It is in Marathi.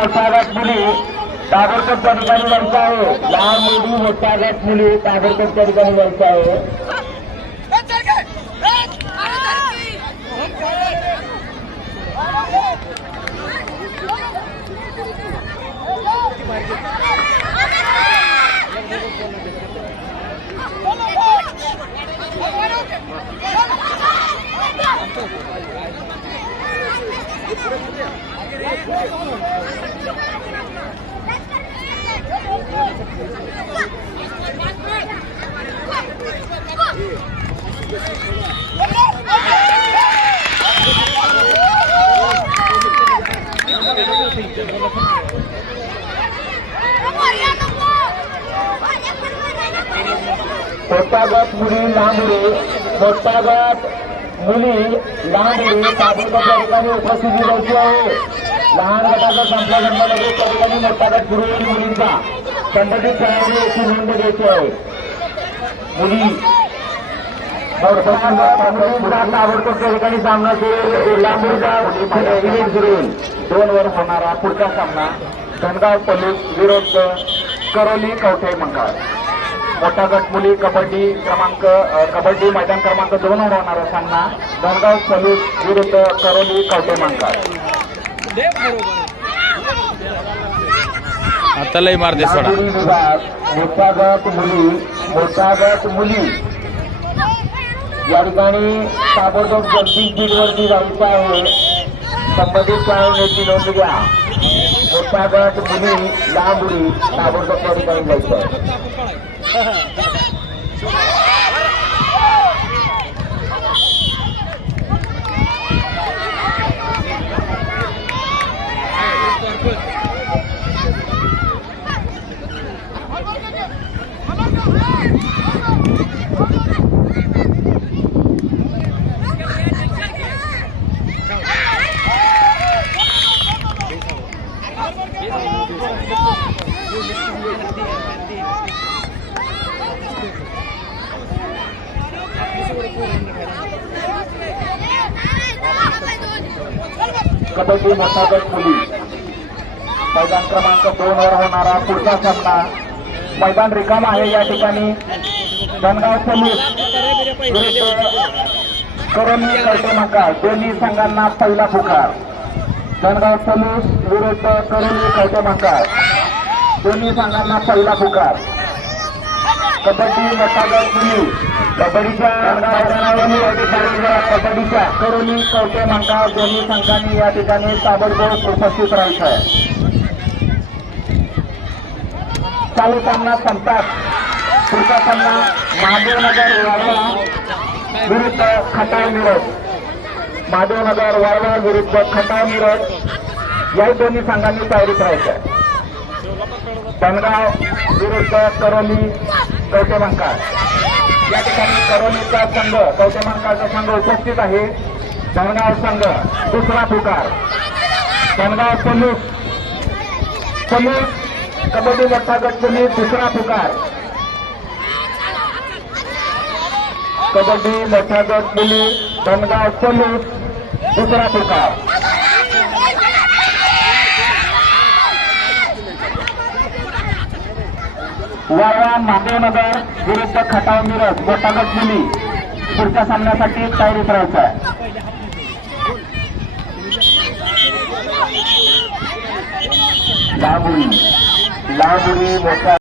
मोठा गट मुली ताबडतोब त्या ठिकाणी जायचं आहे। लहान मुली मोठा गट मुली ताबडतोब त्या ठिकाणी जायचं आहे। मोठा गट मुली लहान मुली मोठा गट मुली लहान मुली ताबडतोब त्या ठिकाणी उपस्थिती द्यायची आहे। लहान गटाचा संपला संपला लगेच त्या ठिकाणी मोठा गट पुरुष आणि मुलींचा संघटित खेळाडू याची नोंद घ्यायची आहे। मुली ताबडतोब त्या ठिकाणी सामना सुरू लहान मुलीचा इव्हेंट सुरू होईल। 2 वर होणारा पुढचा सामना धनगाव पोलीस विरुद्ध करोली कवठे मंकाळ। मोठा गट मुली कबड्डी मैदान क्रमांक 2 वर होणारा सामना धनगाव पोलीस विरुद्ध करोली कवठे मंकाळ। आता लई मारते सोडा। मोठा गट मुली या ठिकाणी ताबडतोब जगदीश बीडवरती जायचं आहे। संबंधित खेळाडूंची नोंद घ्या। मोठा गट मुली लहान मुली ताबडतोब त्या ठिकाणी जायचं आहे। कबड्डी मोठा गट मुली मैदान क्रमांक 2 वर होणारा पुढचा सामना मैदान रिकाम आहे। या ठिकाणी धनगाव पोलीस विरुद्ध करोली कवठे मंकाळ दोन्ही संघांना पहिला पुकार। धनगाव पोलीस विरुद्ध करोली कवठे मंकाळ दोन्ही संघांना पहिला पुकार। कबड्डी मोठा गट मुली कबड्डीच्या करोली कवठे मंकाळ दोन्ही संघांनी या ठिकाणी ताबडतोब उपस्थित राहायचं आहे। चालू सामना संपतात पुढचा सामना महादेवनगर वाळवा विरुद्ध खटाव मिरज। महादेवनगर वाळवा विरुद्ध खटाव मिरज या दोन्ही संघांनी तयारीत राहायचं आहे। धनगाव विरुद्ध करोली कवठे मंकाळ या ठिकाणी करोलीचा संघ कवठे मंकाळचा संघ उपस्थित आहे। धनगाव संघ दुसरा पुकार। धनगाव पोलीस कबड्डी मोठा गट पोलीस दुसरा पुकार। कबड्डी मोठा गट पोलीस धनगाव पोलीस दुसरा पुकार। वाळवा महादेवनगर विरुद्ध खटाव मिरज मोठा गट मुली पुढच्या सामन्यासाठी तयारीत राहायचं आहे। लांबुरी मोठा